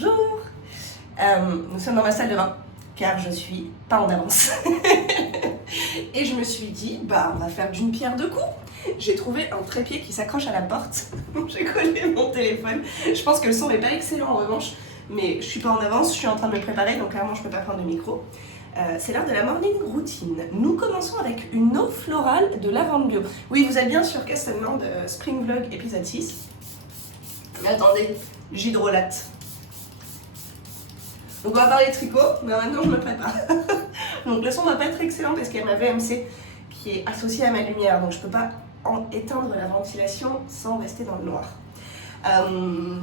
Bonjour. Nous sommes dans ma salle de bain, car je suis pas en avance. Et je me suis dit, bah on va faire d'une pierre deux coups. J'ai trouvé un trépied qui s'accroche à la porte. J'ai collé mon téléphone. Je pense que le son n'est pas excellent en revanche, mais je suis pas en avance, je suis en train de me préparer, donc clairement je peux pas prendre de micro. C'est l'heure de la morning routine. Nous commençons avec une eau florale de lavande bio. Oui, vous êtes bien sur Castelnau de Spring Vlog épisode 6. Mais attendez, j'hydrolate. Donc on va parler de tricot, mais en même temps je me prépare. Donc le son va pas être excellent parce qu'il y a ma VMC qui est associée à ma lumière, donc je peux pas éteindre la ventilation sans rester dans le noir.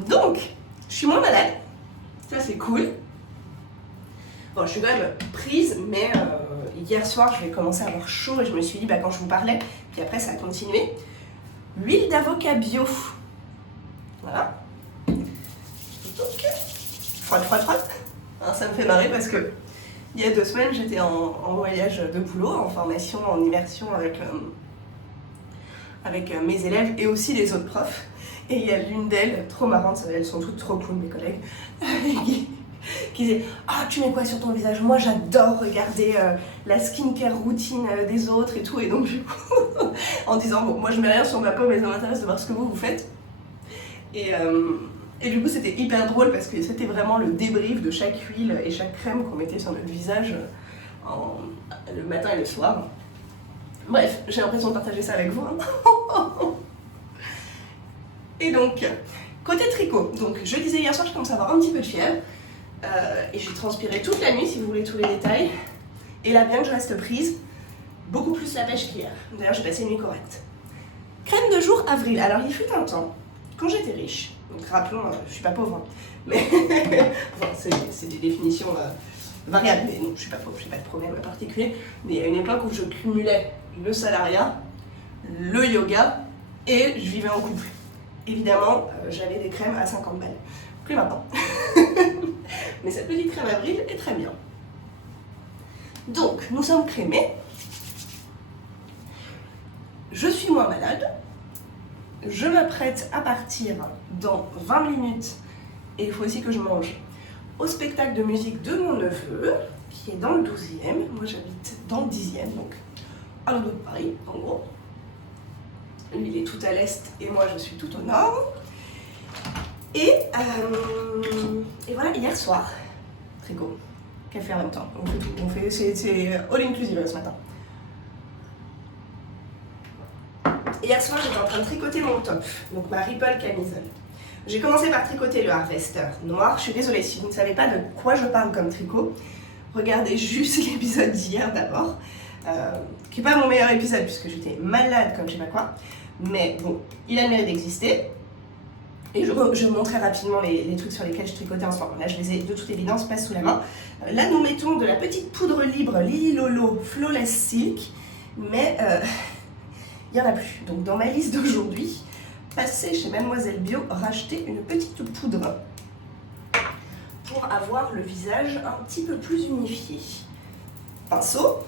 Donc, je suis moins malade, ça c'est cool. Bon, je suis quand même prise, mais hier soir je vais commencer à avoir chaud et je me suis dit, bah, quand je vous parlais, puis après ça a continué. Huile d'avocat bio. Voilà. Ok. Froide. Alors, ça me fait marrer parce que il y a 2 semaines j'étais en voyage de boulot, en formation, en immersion avec mes élèves et aussi les autres profs. Et il y a l'une d'elles, trop marrante, elles sont toutes trop cool mes collègues, qui disait « Ah, tu mets quoi sur ton visage? Moi j'adore regarder la skincare routine des autres et tout. » Et donc du coup, en disant « Bon, moi je mets rien sur ma peau mais ça m'intéresse de voir ce que vous faites. » Et du coup c'était hyper drôle parce que c'était vraiment le débrief de chaque huile et chaque crème qu'on mettait sur notre visage le matin et le soir. Bref, j'ai l'impression de partager ça avec vous. Hein. Et donc, côté tricot, donc je disais hier soir je commence à avoir un petit peu de fièvre et j'ai transpiré toute la nuit si vous voulez tous les détails. Et là bien que je reste prise, beaucoup plus la pêche qu'hier. D'ailleurs j'ai passé une nuit correcte. Crème de jour avril. Alors il fut un temps, quand j'étais riche, donc rappelons, je suis pas pauvre, hein, mais enfin, c'est des définitions variables, mais non, je suis pas pauvre, j'ai pas de problème particulier. Mais il y a une époque où je cumulais le salariat, le yoga et je vivais en couple. Évidemment, j'avais des crèmes à 50 balles. Plus maintenant. Mais cette petite crème avril est très bien. Donc, nous sommes crémés. Je suis moins malade. Je m'apprête à partir dans 20 minutes. Et il faut aussi que je mange au spectacle de musique de mon neveu, qui est dans le 12e. Moi, j'habite dans le 10e, donc à l'autre bout de Paris, en gros. Lui, il est tout à l'est et moi, je suis tout au nord. Et voilà, hier soir, tricot, café en même temps. On fait tout. C'est all inclusive ce matin. Hier soir, j'étais en train de tricoter mon top, donc ma Ripple camisole. J'ai commencé par tricoter le harvester noir. Je suis désolée, si vous ne savez pas de quoi je parle comme tricot, regardez juste l'épisode d'hier d'abord, qui n'est pas mon meilleur épisode puisque j'étais malade comme je sais pas quoi. Mais bon, il a le mérite d'exister. Et je vous montrerai rapidement les trucs sur lesquels je tricotais en ce moment. Là, je les ai de toute évidence pas sous la main. Là, nous mettons de la petite poudre libre Lily Lolo Flawless Silk, mais il n'y en a plus. Donc, dans ma liste d'aujourd'hui, passer chez Mademoiselle Bio, racheter une petite poudre pour avoir le visage un petit peu plus unifié. Pinceau,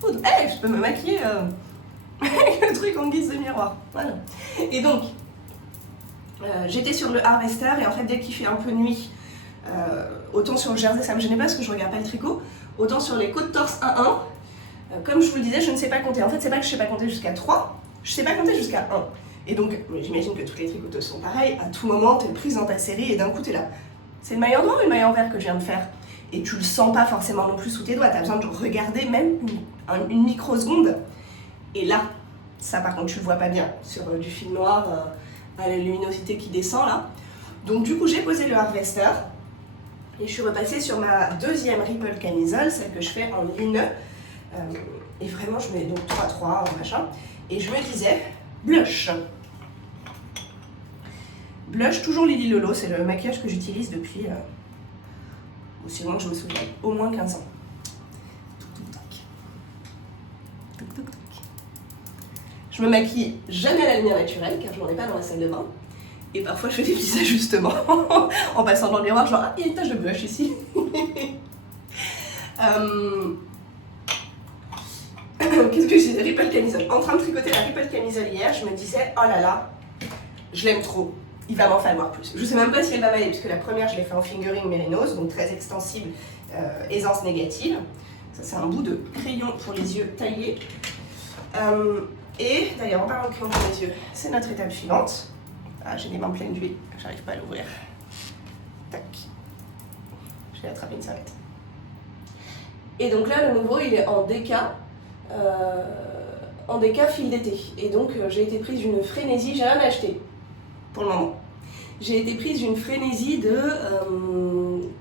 poudre. Hey, je peux me maquiller le truc en guise de miroir. Voilà. Et donc, j'étais sur le harvester et en fait dès qu'il fait un peu nuit, autant sur le jersey ça me gênait pas parce que je regarde pas le tricot, autant sur les côtes torse 1-1, comme je vous le disais, je ne sais pas compter. En fait c'est pas que je sais pas compter jusqu'à 3, je sais pas compter jusqu'à 1. Et donc j'imagine que toutes les tricoteuses sont pareilles, à tout moment t'es prise dans ta série et d'un coup t'es là. C'est le maille en noir ou le maille en vert que je viens de faire? Et tu le sens pas forcément non plus sous tes doigts, t'as besoin de regarder même une microseconde. Et là, ça par contre tu le vois pas bien, sur du fil noir, à la luminosité qui descend là. Donc du coup j'ai posé le harvester et je suis repassée sur ma deuxième Ripple camisole, celle que je fais en ligne. Et vraiment je mets donc 3-3 machin. Et je me disais, blush. Blush, toujours Lily Lolo, c'est le maquillage que j'utilise depuis aussi loin que je me souviens, au moins 15 ans. Je me maquille jamais à la lumière naturelle car je n'en ai pas dans la salle de bain. Et parfois je fais des petits ajustements en passant dans le miroir, genre ah, il y a une tache de blush ici. Qu'est-ce que j'ai? Ripple camisole. En train de tricoter la Ripple camisole hier, je me disais oh là là, je l'aime trop. il va m'en falloir plus. Je sais même pas si elle va m'aller, puisque la première, je l'ai fait en fingering mérinos, donc très extensible, aisance négative. Ça, c'est un bout de crayon pour les yeux taillé. Et d'ailleurs, en parlant de crayon pour les yeux, c'est notre étape suivante. Ah, j'ai les mains pleines d'huile, j'arrive pas à l'ouvrir. Tac. Je vais attraper une serviette. Et donc là, le nouveau, il est en DK fil d'été. Et donc, j'ai été prise d'une frénésie, j'ai rien acheté pour le moment. J'ai été prise d'une frénésie de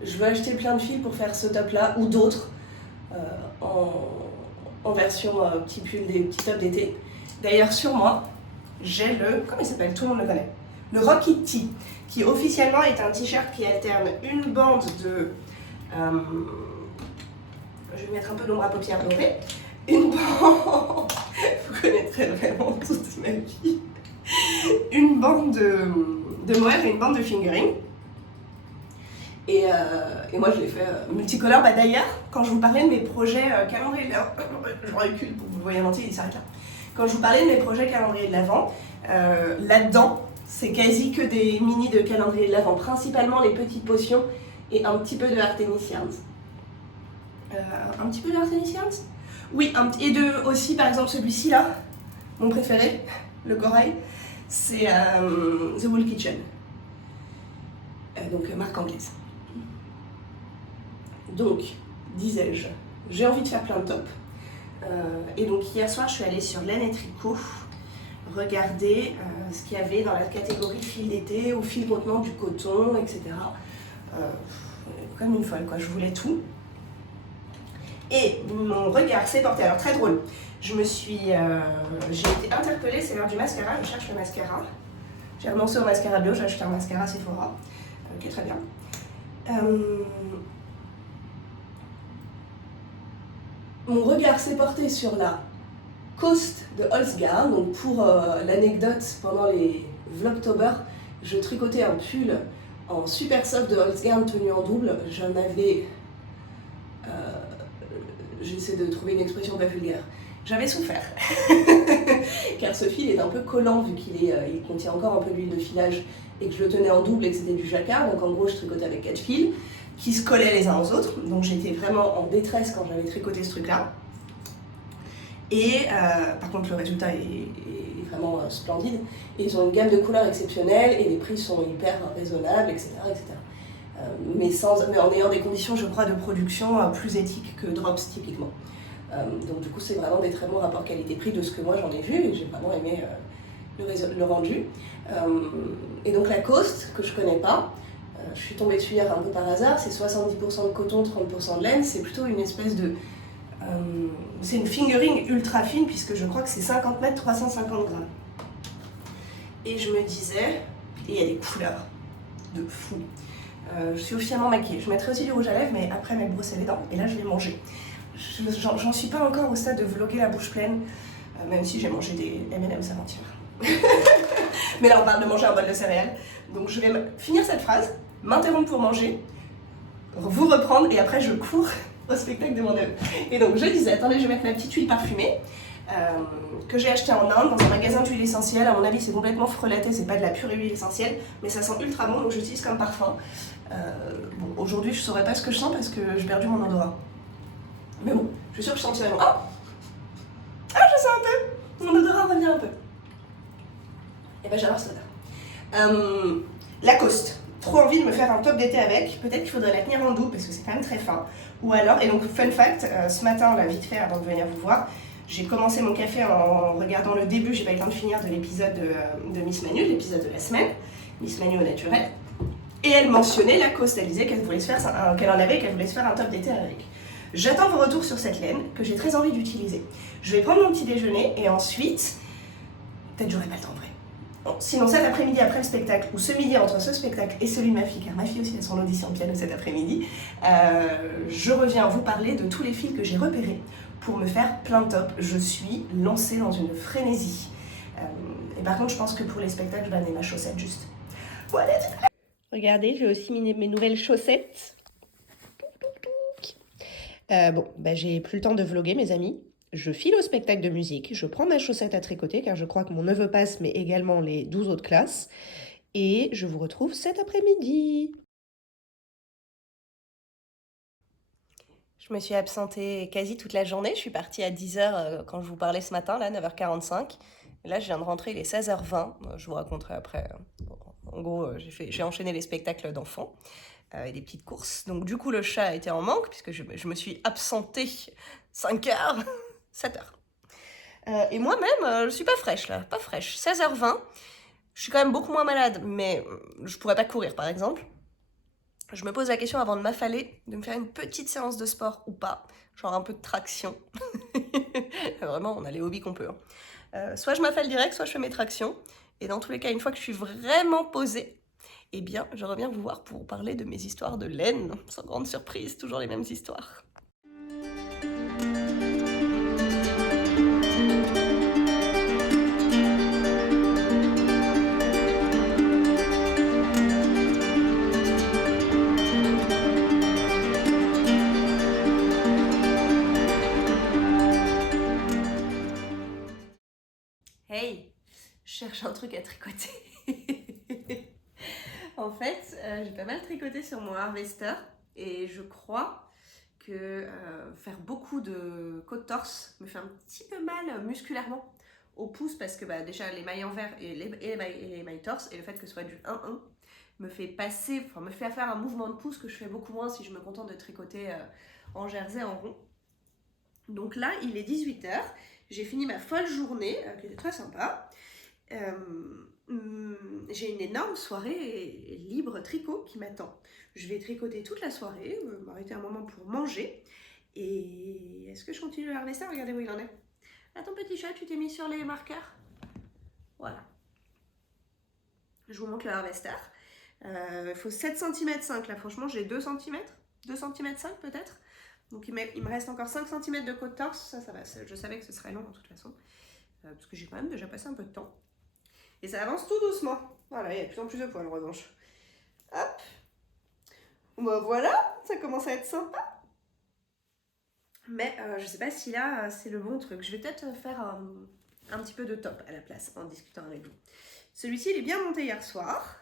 je veux acheter plein de fils pour faire ce top-là ou d'autres en version petit pull, des petits tops d'été. D'ailleurs, sur moi, j'ai le, comment il s'appelle, tout le monde le connaît, le Rocky Tee, qui officiellement est un t-shirt qui alterne une bande de je vais mettre un peu d'ombre à paupières dorée, une bande, vous connaîtrez vraiment toute ma vie, une bande de mohair et une bande de fingering. Et moi je l'ai fait multicolore. Bah, d'ailleurs, quand je vous parlais de mes projets calendrier de l'avant, je recule pour que vous le voyez en entier, il s'arrête là. Quand je vous parlais de mes projets calendrier de l'avant, là-dedans, c'est quasi que des mini de calendrier de l'avant, principalement les petites potions et un petit peu de Artemis Yarns. Un petit peu de Artemis Yarns ? Oui, et de aussi par exemple celui-ci là, mon préféré, le corail, c'est The Wool Kitchen, donc marque anglaise. Donc, disais-je, j'ai envie de faire plein de tops. Et donc hier soir, je suis allée sur Laine et Tricot regarder ce qu'il y avait dans la catégorie fil d'été ou fil contenant du coton, etc. Comme une folle, quoi. Je voulais tout. Et mon regard s'est porté, alors très drôle, j'ai été interpellée, c'est l'heure du mascara, je cherche le mascara. J'ai renoncé au mascara bio, j'ai acheté un mascara Sephora, qui est très bien. Mon regard s'est porté sur la Coast de Holzgarn. Donc pour l'anecdote, pendant les Vlogtober, je tricotais un pull en super soft de Holzgarn tenu en double. J'en avais... J'essaie de trouver une expression pas vulgaire. J'avais souffert, car ce fil est un peu collant vu il contient encore un peu d'huile de filage et que je le tenais en double et que c'était du jacquard. Donc en gros, je tricotais avec 4 fils qui se collaient les uns aux autres. Donc j'étais vraiment en détresse quand j'avais tricoté ce truc-là. Et par contre, le résultat est vraiment splendide. Et ils ont une gamme de couleurs exceptionnelle et les prix sont hyper raisonnables, etc. etc. Mais en ayant des conditions, je crois, de production plus éthiques que Drops typiquement. Donc du coup, c'est vraiment des très bons rapports qualité-prix de ce que moi j'en ai vu et j'ai vraiment aimé le rendu. Et donc la Coast, que je connais pas, je suis tombée dessus hier un peu par hasard, c'est 70% de coton, 30% de laine, c'est plutôt une espèce de... c'est une fingering ultra fine puisque je crois que c'est 50 mètres, 350 grammes. Et je me disais, et il y a des couleurs de fou. Je suis officiellement maquillée. Je mettrai aussi du rouge à lèvres, mais après m'être brossé les dents. Et là, je vais manger. J'en suis pas encore au stade de vlogger la bouche pleine, même si j'ai mangé des M&M's avant-hier. Mais là, on parle de manger un bol de céréales. Donc, je vais finir cette phrase, m'interrompre pour manger, vous reprendre, et après, je cours au spectacle de mon neveu. Et donc, je disais, attendez, je vais mettre ma petite huile parfumée. Que j'ai acheté en Inde dans un magasin d'huile essentielle. À mon avis, c'est complètement frelaté, c'est pas de la pure huile essentielle, mais ça sent ultra bon, donc j'utilise comme parfum. Bon, aujourd'hui, je saurais pas ce que je sens parce que j'ai perdu mon odorat. Mais bon, je suis sûre que je sentirai bon. Ah, je sens un peu. Mon odorat revient un peu. Et ben j'adore ça. Lacoste. Trop envie de me faire un top d'été avec. Peut-être qu'il faudrait la tenir en double parce que c'est quand même très fin. Ou alors, et donc fun fact, ce matin, là, vite fait, avant de venir vous voir, j'ai commencé mon café en regardant le début, j'ai pas eu le temps de finir, de l'épisode de Miss Manu, l'épisode de la semaine, Miss Manu au naturel. Et elle mentionnait Lacoste, elle disait qu'elle voulait se faire qu'elle en avait, qu'elle voulait se faire un top d'été avec. J'attends vos retours sur cette laine que j'ai très envie d'utiliser. Je vais prendre mon petit déjeuner et ensuite, peut-être j'aurai pas le temps en vrai. Bon, sinon cet après-midi après le spectacle, ou ce midi entre ce spectacle et celui de ma fille, car ma fille aussi a son audition de piano cet après-midi, je reviens vous parler de tous les fils que j'ai repérés pour me faire plein de tops. Je suis lancée dans une frénésie. Et par contre, je pense que pour les spectacles, je vais amener ma chaussette juste. Voilà. Regardez, j'ai aussi mis mes nouvelles chaussettes. J'ai plus le temps de vlogger, mes amis. Je file au spectacle de musique, je prends ma chaussette à tricoter, car je crois que mon neveu passe, mais également les 12 autres classes. et je vous retrouve cet après-midi. Je me suis absentée quasi toute la journée. Je suis partie à 10h quand je vous parlais ce matin, là, 9h45. Et là, je viens de rentrer, il est 16h20. Je vous raconterai après. Bon, en gros, j'ai enchaîné les spectacles d'enfants et des petites courses. Donc, du coup, le chat a été en manque puisque je me suis absentée 5h, 7h. Et moi-même, je suis pas fraîche là, pas fraîche. 16h20. Je suis quand même beaucoup moins malade, mais je pourrais pas courir par exemple. Je me pose la question avant de m'affaler, de me faire une petite séance de sport ou pas, genre un peu de traction. Vraiment, on a les hobbies qu'on peut. Soit je m'affale direct, soit je fais mes tractions. Et dans tous les cas, une fois que je suis vraiment posée, eh bien, je reviens vous voir pour parler de mes histoires de laine. Sans grande surprise, toujours les mêmes histoires. Hey, je cherche un truc à tricoter. En fait, j'ai pas mal tricoté sur mon harvester et je crois que faire beaucoup de côte-torse me fait un petit peu mal musculairement au pouce parce que déjà les mailles envers et les mailles torse et le fait que ce soit du 1-1 me fait me fait faire un mouvement de pouce que je fais beaucoup moins si je me contente de tricoter en jersey en rond. Donc là, il est 18h, j'ai fini ma folle journée qui était très sympa. J'ai une énorme soirée libre tricot qui m'attend. Je vais tricoter toute la soirée, m'arrêter un moment pour manger. Et est-ce que je continue le harvester? Regardez où il en est. Attends petit chat, tu t'es mis sur les marqueurs? Voilà. Je vous montre le harvester. Il faut 7 cm 5 là, franchement j'ai 2 cm. 2 cm 5 peut-être. Donc il me reste encore 5 cm de côte torse, ça va. Je savais que ce serait long de toute façon. Parce que j'ai quand même déjà passé un peu de temps. Et ça avance tout doucement. Voilà, il y a de plus en plus de poils en revanche. Hop. Bah voilà, ça commence à être sympa. Mais je sais pas si là c'est le bon truc. Je vais peut-être faire un petit peu de top à la place en discutant avec vous. Celui-ci il est bien monté hier soir.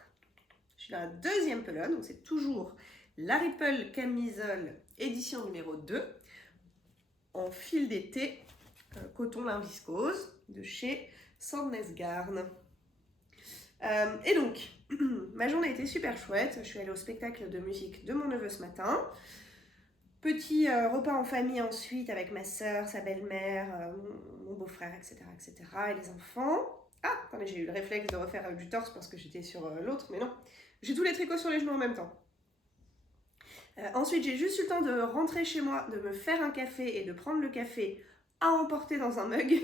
Je suis dans la deuxième pelonne, donc c'est toujours la Ripple Camisole édition numéro 2 en fil d'été coton lin viscose de chez Sandnes Garn. Et donc, ma journée était super chouette. Je suis allée au spectacle de musique de mon neveu ce matin. Petit repas en famille ensuite avec ma soeur, sa belle-mère, mon beau-frère, etc., etc. et les enfants. Ah, attendez, j'ai eu le réflexe de refaire du torse parce que j'étais sur l'autre, mais non. J'ai tous les tricots sur les genoux en même temps. Ensuite, j'ai juste eu le temps de rentrer chez moi, de me faire un café et de prendre le café à emporter dans un mug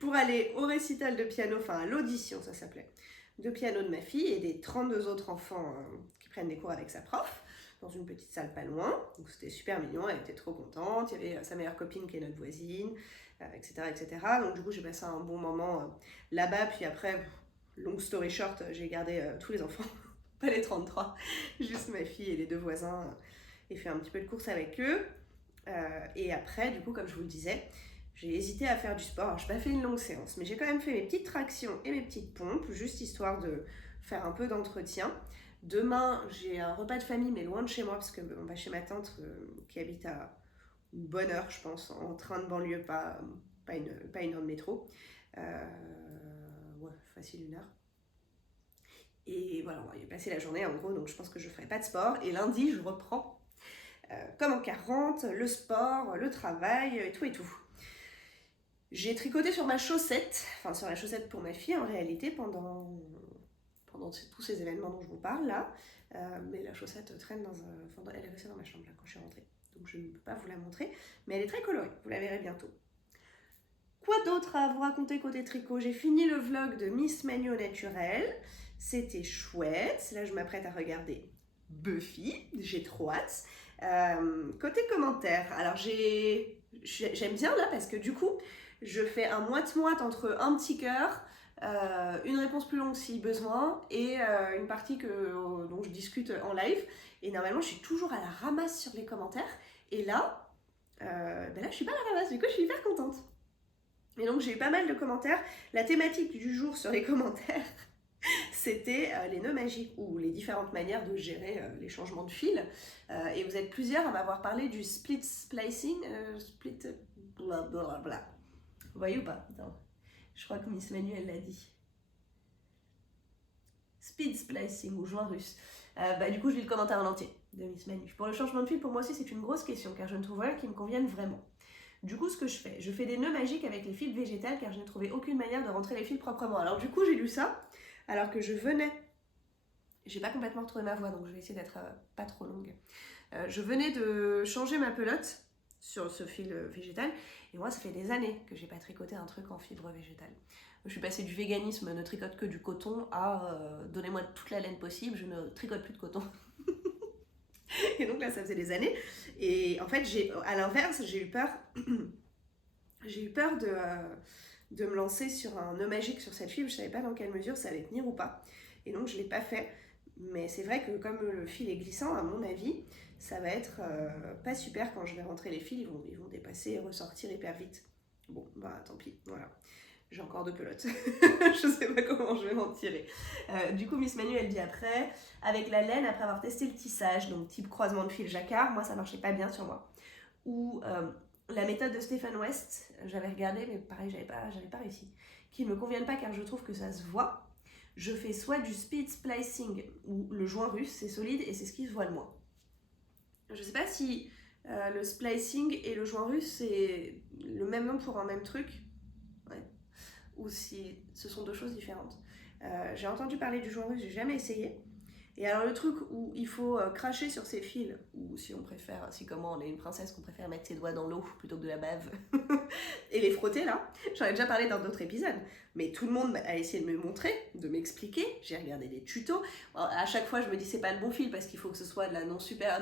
pour aller au récital de piano, enfin à l'audition ça s'appelait, de piano de ma fille et des 32 autres enfants qui prennent des cours avec sa prof dans une petite salle pas loin. Donc c'était super mignon, elle était trop contente, il y avait sa meilleure copine qui est notre voisine, etc., etc. Donc du coup j'ai passé un bon moment là-bas, puis après, long story short, j'ai gardé tous les enfants, pas les 33, juste ma fille et les 2 voisins, et fait un petit peu de course avec eux. Et après, du coup, comme je vous le disais, j'ai hésité à faire du sport. Alors, je n'ai pas fait une longue séance, mais j'ai quand même fait mes petites tractions et mes petites pompes, juste histoire de faire un peu d'entretien. Demain, j'ai un repas de famille, mais loin de chez moi, parce qu'on va chez ma tante qui habite à une bonne heure, je pense, en train de banlieue, pas une heure de métro. Ouais, facile 1 heure. Et voilà, on va y passer la journée en gros, donc je pense que je ne ferai pas de sport. Et lundi, je reprends comme en 40, le sport, le travail, et tout et tout. J'ai tricoté sur ma chaussette, enfin sur la chaussette pour ma fille en réalité pendant tous ces événements dont je vous parle là. Mais la chaussette traîne elle est restée dans ma chambre là quand je suis rentrée. Donc je ne peux pas vous la montrer, mais elle est très colorée, vous la verrez bientôt. Quoi d'autre à vous raconter côté tricot? J'ai fini le vlog de Miss Manu au naturel, c'était chouette. Là je m'apprête à regarder Buffy, j'ai trop hâte. Côté commentaires, alors j'aime bien là parce que du coup je fais un moite-moite entre un petit cœur, une réponse plus longue si besoin et une partie dont je discute en live. Et normalement je suis toujours à la ramasse sur les commentaires et là, là je suis pas à la ramasse, du coup je suis hyper contente. Et donc j'ai eu pas mal de commentaires. La thématique du jour sur les commentaires c'était les nœuds magiques ou les différentes manières de gérer les changements de fil. Et vous êtes plusieurs à m'avoir parlé du split splicing, split blablabla. Vous voyez ou pas? Attends. Je crois que Miss Manu, elle l'a dit. Speed splicing ou joint russe. Du coup, je lis le commentaire en entier de Miss Manu. Pour le changement de fil, pour moi aussi, c'est une grosse question car je ne trouve rien qui me convienne vraiment. Du coup, ce que je fais des nœuds magiques avec les fils végétales car je n'ai trouvé aucune manière de rentrer les fils proprement. Alors du coup, j'ai lu ça alors que je venais... J'ai pas complètement retrouvé ma voix, donc je vais essayer d'être pas trop longue. Je venais de changer ma pelote sur ce fil végétal, et moi, ça fait des années que j'ai pas tricoté un truc en fibre végétale. Je suis passée du véganisme, ne tricote que du coton, à donnez-moi toute la laine possible, je ne tricote plus de coton. Et donc là, ça faisait des années. Et en fait, à l'inverse, j'ai eu peur. J'ai eu peur de me lancer sur un nœud magique sur cette fibre. Je savais pas dans quelle mesure ça allait tenir ou pas. Et donc, je l'ai pas fait. Mais c'est vrai que comme le fil est glissant, à mon avis, ça va être pas super quand je vais rentrer les fils. Ils vont dépasser et ressortir hyper vite. Bon, bah tant pis, voilà. J'ai encore 2 pelotes. Je sais pas comment je vais m'en tirer. Du coup, Miss Manu, elle dit après, avec la laine, après avoir testé le tissage, donc type croisement de fil jacquard, moi ça marchait pas bien sur moi. Ou la méthode de Stephen West, j'avais regardé, mais pareil, j'avais pas réussi. Qui ne me conviennent pas car je trouve que ça se voit. Je fais soit du speed splicing ou le joint russe, c'est solide et c'est ce qui se voit le moins. Je sais pas si le splicing et le joint russe c'est le même nom pour un même truc. Ouais. Ou si ce sont 2 choses différentes. J'ai entendu parler du joint russe, j'ai jamais essayé. Et alors le truc où il faut cracher sur ses fils, ou si on préfère, si comme moi on est une princesse qu'on préfère mettre ses doigts dans l'eau plutôt que de la bave, et les frotter là, j'en ai déjà parlé dans d'autres épisodes, mais tout le monde a essayé de me montrer, de m'expliquer, j'ai regardé des tutos, à chaque fois je me dis c'est pas le bon fil parce qu'il faut que ce soit de la non super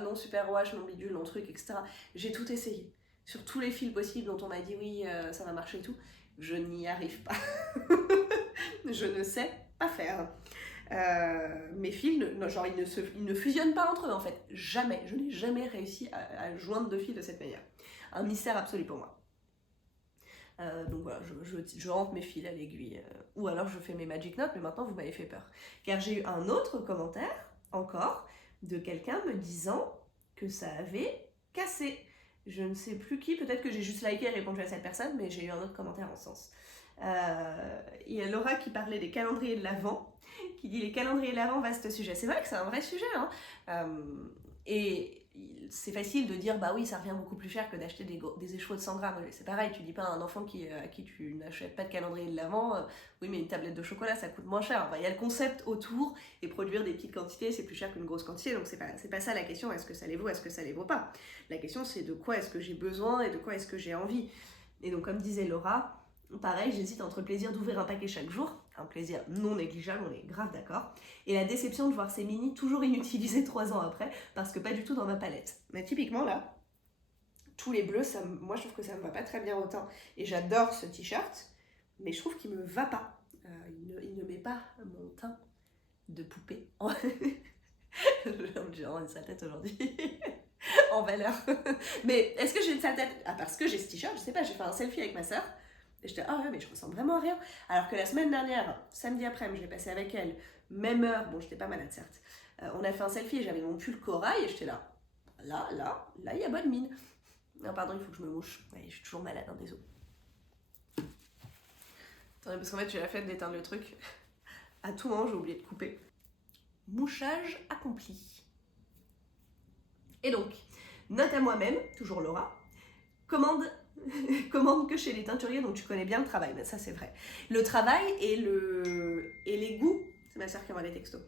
wash, non bidule, non truc, etc. J'ai tout essayé, sur tous les fils possibles dont on m'a dit oui ça va marcher et tout, je n'y arrive pas. Je ne sais pas faire. Mes fils, genre ils ne fusionnent pas entre eux en fait. Jamais. Je n'ai jamais réussi à joindre 2 fils de cette manière. Un mystère absolu pour moi. Donc voilà, je rentre mes fils à l'aiguille. Ou alors je fais mes magic notes, mais maintenant vous m'avez fait peur. Car j'ai eu un autre commentaire, encore, de quelqu'un me disant que ça avait cassé. Je ne sais plus qui, peut-être que j'ai juste liké et répondu à cette personne, mais j'ai eu un autre commentaire en ce sens. Il y a Laura qui parlait des calendriers de l'Avent, qui dit les calendriers de l'Avent, vaste sujet. C'est vrai que c'est un vrai sujet, hein. Et c'est facile de dire bah oui ça revient beaucoup plus cher que d'acheter des échevaux de 100 grammes. C'est pareil, tu dis pas à un enfant à qui tu n'achètes pas de calendrier de l'Avent, oui mais une tablette de chocolat ça coûte moins cher. Enfin, il y a le concept autour et produire des petites quantités c'est plus cher qu'une grosse quantité, donc c'est pas ça la question, est-ce que ça les vaut, est-ce que ça les vaut pas. La question c'est de quoi est-ce que j'ai besoin et de quoi est-ce que j'ai envie. Et donc comme disait Laura, pareil, j'hésite entre le plaisir d'ouvrir un paquet chaque jour, un plaisir non négligeable, on est grave d'accord, et la déception de voir ces mini toujours inutilisés 3 ans après, parce que pas du tout dans ma palette. Mais typiquement là, tous les bleus, moi je trouve que ça me va pas très bien au teint, et j'adore ce t-shirt, mais je trouve qu'il me va pas. Il ne met pas mon teint de poupée. J'ai vraiment une sale tête aujourd'hui. En valeur. Mais est-ce que j'ai une sale tête? Ah, parce que j'ai ce t-shirt, je sais pas, j'ai fait un selfie avec ma soeur. Et j'étais, ah ouais, mais je ressemble vraiment à rien. Alors que la semaine dernière, samedi après-midi, je l'ai passé avec elle, même heure, bon, j'étais pas malade certes. On a fait un selfie et j'avais mon pull corail et j'étais là, il y a bonne mine. Non, pardon, il faut que je me mouche. Ouais, je suis toujours malade, hein, désolé. Attendez, parce qu'en fait, j'ai la flemme d'éteindre le truc. À tout moment, j'ai oublié de couper. Mouchage accompli. Et donc, note à moi-même, toujours Laura, commande que chez les teinturiers, donc tu connais bien le travail, mais ça c'est vrai. Le travail et les goûts, c'est ma soeur qui envoie les textos.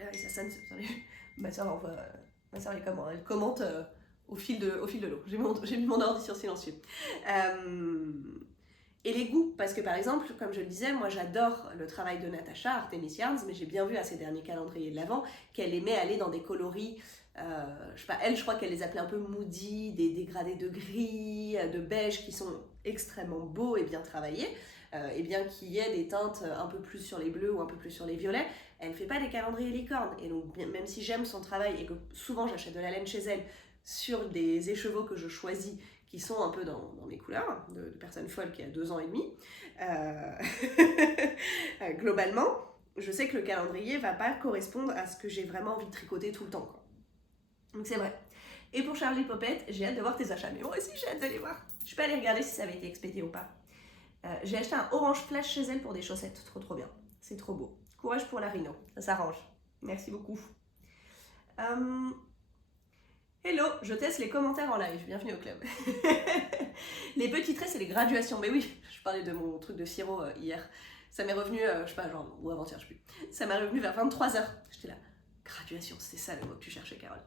Ah oui, ça sonne, ma soeur est comment? Elle commente au fil de l'eau. J'ai mis mon ordi sur silencieux. Et les goûts, parce que par exemple, comme je le disais, moi j'adore le travail de Natacha, Artemis Yarns, mais j'ai bien vu à ses derniers calendriers de l'Avent qu'elle aimait aller dans des coloris, je sais pas, elle je crois qu'elle les appelait un peu moody, des dégradés de gris, de beige qui sont extrêmement beaux et bien travaillés, et bien qu'il y ait des teintes un peu plus sur les bleus ou un peu plus sur les violets, elle fait pas des calendriers licornes, et donc même si j'aime son travail et que souvent j'achète de la laine chez elle sur des écheveaux que je choisis, qui sont un peu dans mes couleurs, de personnes folles qui a 2 ans et demi, globalement, je sais que le calendrier va pas correspondre à ce que j'ai vraiment envie de tricoter tout le temps, quoi. Donc c'est vrai. Et pour Charlie Popette, j'ai hâte de voir tes achats. Mais moi aussi, j'ai hâte de les voir. Je peux aller regarder si ça avait été expédié ou pas. J'ai acheté un orange flash chez elle pour des chaussettes. Trop bien. C'est trop beau. Courage pour la Rhino. Ça s'arrange. Merci beaucoup. Hello, je teste les commentaires en live. Bienvenue au club. Les petits traits, c'est les graduations. Mais oui, je parlais de mon truc de sirop hier. Ça m'est revenu, je sais pas, genre, ou avant-hier, je sais plus. Ça m'est revenu vers 23h. J'étais là. Graduation, c'était ça le mot que tu cherchais, Carole.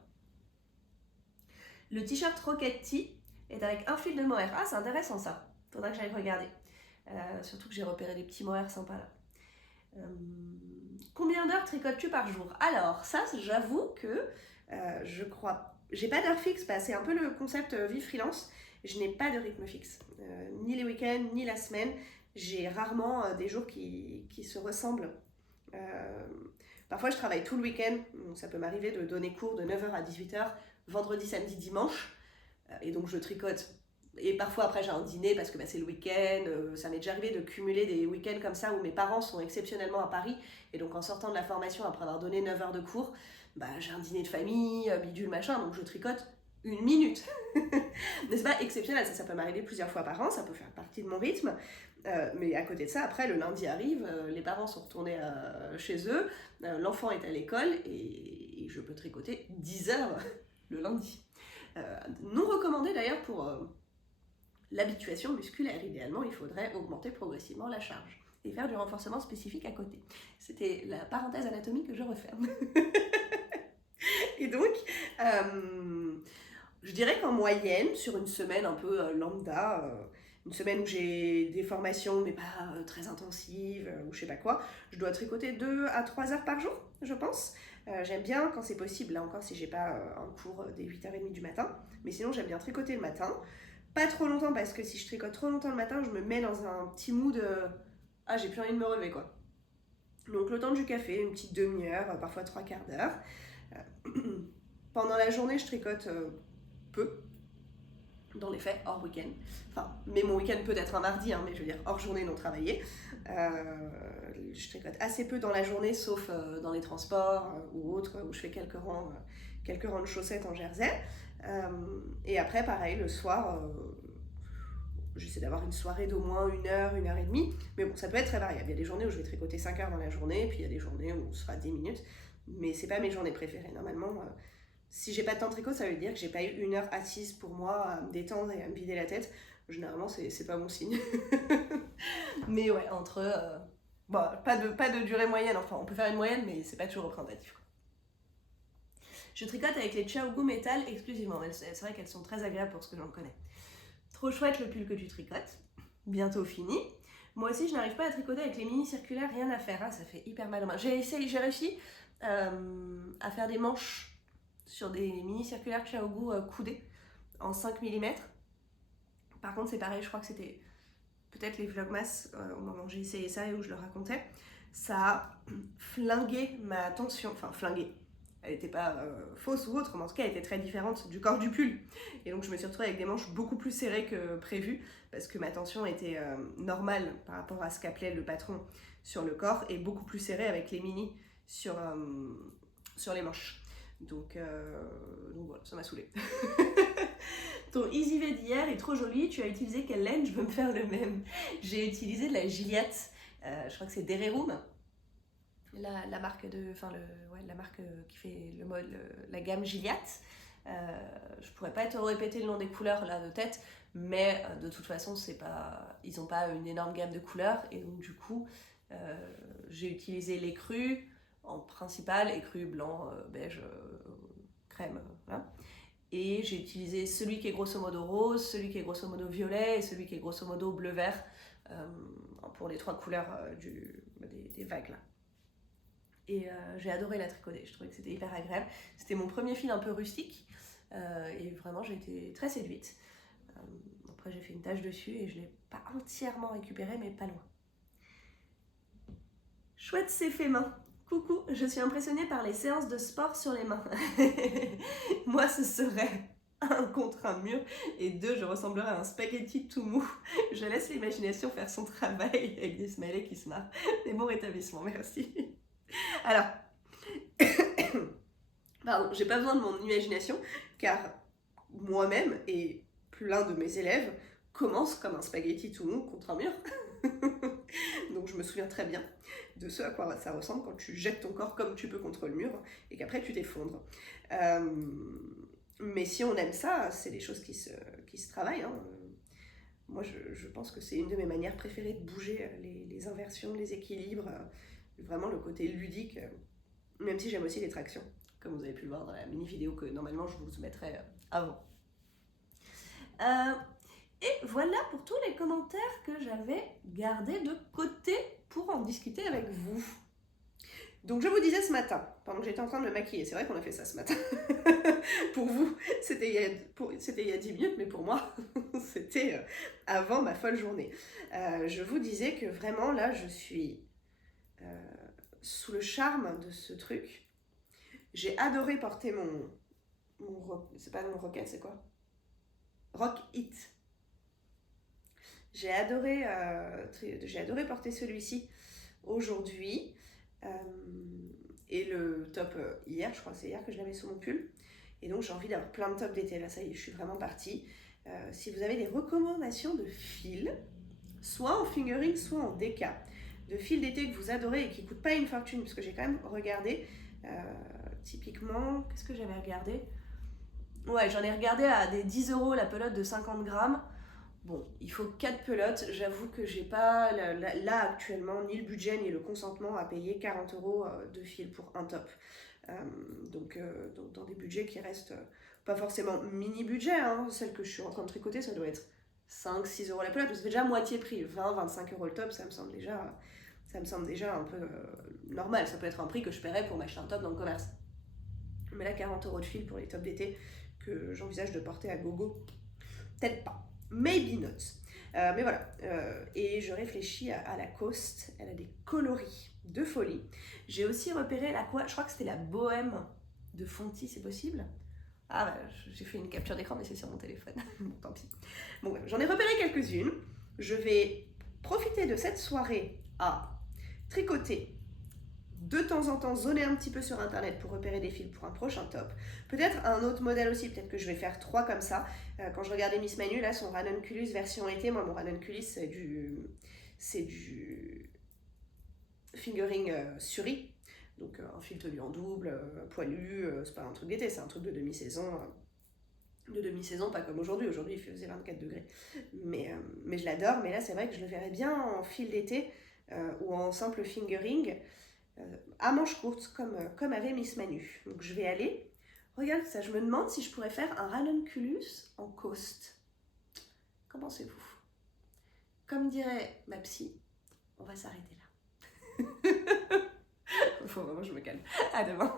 Le t-shirt Rocket Tee est avec un fil de mohair. Ah, c'est intéressant ça. Faudra que j'aille regarder. Surtout que j'ai repéré des petits mohairs sympas là. Combien d'heures tricotes-tu par jour? Alors, ça, j'avoue que je crois. J'ai pas d'heure fixe, c'est un peu le concept vie freelance. Je n'ai pas de rythme fixe. Ni les week-ends, ni la semaine. J'ai rarement des jours qui se ressemblent. Parfois, je travaille tout le week-end. Ça peut m'arriver de donner cours de 9h à 18h, vendredi, samedi, dimanche. Et donc, je tricote. Et parfois, après, j'ai un dîner parce que c'est le week-end. Ça m'est déjà arrivé de cumuler des week-ends comme ça où mes parents sont exceptionnellement à Paris. Et donc, en sortant de la formation, après avoir donné 9 heures de cours, j'ai un dîner de famille, bidule, machin. Donc, je tricote 1 minute. N'est-ce pas exceptionnel? Ça peut m'arriver plusieurs fois par an. Ça peut faire partie de mon rythme. Mais à côté de ça, après, le lundi arrive. Les parents sont retournés chez eux. L'enfant est à l'école. Et je peux tricoter 10 heures le lundi. Non recommandé d'ailleurs pour... l'habituation musculaire, idéalement, il faudrait augmenter progressivement la charge et faire du renforcement spécifique à côté. C'était la parenthèse anatomique que je referme. Et donc, je dirais qu'en moyenne, sur une semaine un peu lambda, une semaine où j'ai des formations mais pas très intensives ou je sais pas quoi, je dois tricoter 2 à 3 heures par jour, je pense. J'aime bien quand c'est possible, là encore si j'ai pas un cours dès 8h30 du matin, mais sinon j'aime bien tricoter le matin. Pas trop longtemps parce que si je tricote trop longtemps le matin, je me mets dans un petit mood ah, j'ai plus envie de me relever quoi. Donc le temps du café, une petite demi-heure, parfois 3/4 d'heure. Pendant la journée, je tricote peu, dans les faits, hors week-end. Enfin, mais mon week-end peut être un mardi, mais je veux dire hors journée non travaillée. Je tricote assez peu dans la journée, sauf dans les transports ou autres, où je fais quelques rangs de chaussettes en jersey. Et après, pareil, le soir, j'essaie d'avoir une soirée d'au moins 1 heure, 1h30. Mais bon, ça peut être très variable. Il y a des journées où je vais tricoter 5 heures dans la journée, puis il y a des journées où ce sera 10 minutes. Mais c'est pas mes journées préférées. Normalement, si j'ai pas de temps de tricot, ça veut dire que j'ai pas eu 1 heure assise pour moi à me détendre et à me vider la tête. Généralement, c'est pas bon signe. Mais ouais, entre... pas de durée moyenne. Enfin, on peut faire une moyenne, mais c'est pas toujours représentatif, quoi. Je tricote avec les Xiaogu Metal exclusivement. C'est vrai qu'elles sont très agréables pour ce que j'en connais. Trop chouette le pull que tu tricotes. Bientôt fini. Moi aussi, je n'arrive pas à tricoter avec les mini circulaires, rien à faire. Ça fait hyper mal aux mains. J'ai réussi à faire des manches sur des mini circulaires Xiaogu coudés en 5 mm. Par contre, c'est pareil, je crois que c'était peut-être les Vlogmas au moment où j'ai essayé ça et où je le racontais. Ça a flingué ma tension. Enfin, flingué. Elle n'était pas fausse ou autre, mais en tout cas elle était très différente du corps du pull. Et donc je me suis retrouvée avec des manches beaucoup plus serrées que prévu, parce que ma tension était normale par rapport à ce qu'appelait le patron sur le corps, et beaucoup plus serrée avec les mini sur les manches. Donc voilà, ça m'a saoulée. Ton Easy V d'hier est trop joli, tu as utilisé quelle laine? Je veux me faire le même. J'ai utilisé de la Gilliatt, je crois que c'est Dererum. La marque la marque qui fait la gamme Gilliatt. Je pourrais pas te répéter le nom des couleurs là de tête, mais de toute façon ils n'ont pas une énorme gamme de couleurs, et donc du coup j'ai utilisé l'écru en principal, écru blanc, beige, crème, voilà. Et j'ai utilisé celui qui est grosso modo rose, celui qui est grosso modo violet et celui qui est grosso modo bleu-vert pour les 3 couleurs des vagues là. Et j'ai adoré la tricoter, je trouvais que c'était hyper agréable. C'était mon premier fil un peu rustique et vraiment j'ai été très séduite. Après j'ai fait une tache dessus et je ne l'ai pas entièrement récupéré, mais pas loin. Chouette c'est fait main. Coucou, je suis impressionnée par les séances de sport sur les mains. Moi ce serait 1 contre un mur et 2, je ressemblerais à un spaghetti tout mou. Je laisse l'imagination faire son travail avec des smileys qui se marrent. Des bons rétablissements, merci. Alors, pardon, j'ai pas besoin de mon imagination, car moi-même et plein de mes élèves commencent comme un spaghetti tout long contre un mur. Donc je me souviens très bien de ce à quoi ça ressemble quand tu jettes ton corps comme tu peux contre le mur et qu'après tu t'effondres. Mais si on aime ça, c'est des choses qui se travaillent. Hein. Moi, je pense que c'est une de mes manières préférées de bouger, les inversions, les équilibres, vraiment le côté ludique, même si j'aime aussi les tractions, comme vous avez pu le voir dans la mini vidéo que normalement je vous mettrai avant. Et voilà pour tous les commentaires que j'avais gardés de côté pour en discuter avec vous. Donc je vous disais ce matin, pendant que j'étais en train de me maquiller, c'est vrai qu'on a fait ça ce matin. Pour vous, c'était il y a 10 minutes, mais pour moi, c'était avant ma folle journée. Je vous disais que vraiment là, je suis sous le charme de ce truc. J'ai adoré porter mon c'est pas mon Rocket, c'est quoi? Rock It. J'ai adoré porter celui-ci aujourd'hui. Et le top hier, je crois que c'est hier que je l'avais sous mon pull. Et donc j'ai envie d'avoir plein de tops d'été. Là, ça y est, je suis vraiment partie. Si vous avez des recommandations de fils, soit en fingering, soit en déca, de fils d'été que vous adorez et qui ne coûtent pas une fortune, parce que j'ai quand même regardé, typiquement, qu'est-ce que j'avais regardé? Ouais, j'en ai regardé à des 10 € la pelote de 50 grammes. Bon, il faut 4 pelotes. J'avoue que j'ai pas là actuellement ni le budget ni le consentement à payer 40 € de fil pour un top. Donc dans des budgets qui restent pas forcément mini budget, hein. Celle que je suis en train de tricoter, ça doit être 5-6 € la pelote. Ça fait déjà moitié prix, 20-25 € le top, ça me semble déjà un peu normal. Ça peut être un prix que je paierais pour m'acheter un top dans le commerce. Mais là, 40 € de fil pour les tops d'été que j'envisage de porter à gogo, peut-être pas. Maybe not. Mais voilà. Et je réfléchis à la Coast. Elle a des coloris de folie. J'ai aussi repéré je crois que c'était la Bohème de Fonty, c'est possible? Ah bah, j'ai fait une capture d'écran, mais c'est sur mon téléphone. Bon, tant pis. Bon, ouais, j'en ai repéré quelques-unes. Je vais profiter de cette soirée à tricoter. De temps en temps, zoner un petit peu sur internet pour repérer des fils pour un prochain top. Peut-être un autre modèle aussi, peut-être que je vais faire 3 comme ça. Quand je regardais Miss Manu, là, son Ranunculus version été, moi mon Ranunculus c'est du fingering suri. Donc un fil tenu en double, poilu, c'est pas un truc d'été, c'est un truc de demi-saison. Pas comme aujourd'hui. Aujourd'hui, il faisait 24 degrés. Mais je l'adore. Mais là, c'est vrai que je le verrais bien en fil d'été ou en simple fingering. À manches courtes, comme avait Miss Manu. Donc je vais aller. Regarde ça, je me demande si je pourrais faire un Ranunculus en Coast. Qu'en pensez-vous? Comme dirait ma psy, on va s'arrêter là. Faut vraiment que je me calme. À demain.